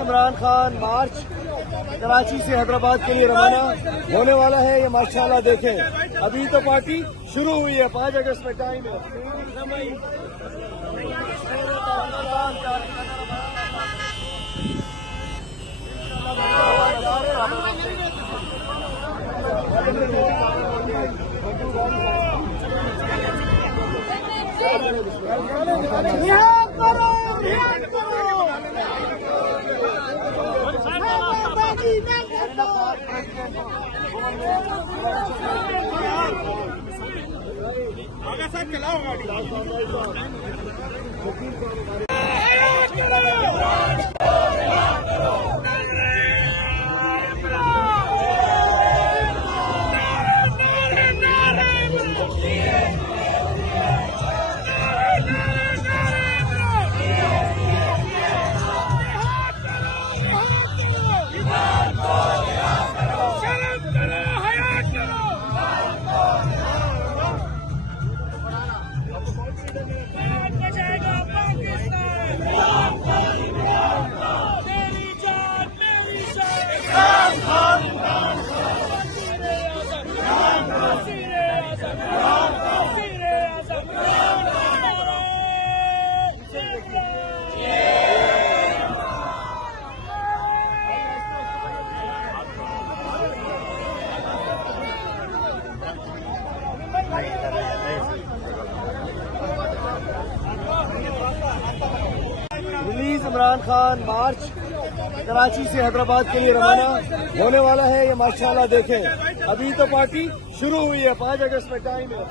इमरान खान मार्च कराची से हैदराबाद के लिए रवाना होने वाला है। ये माशाल्लाह देखें, अभी तो पार्टी शुरू हुई है, 5 अगस्त में टाइम है। आगे सर चलाओ गाड़ी। रिलीज इमरान खान मार्च कराची से हैदराबाद के लिए रवाना होने वाला है। ये माशाल्लाह देखें, अभी तो पार्टी शुरू हुई है, 5 अगस्त में टाइम है।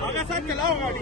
आगे सर चलाओ गाड़ी।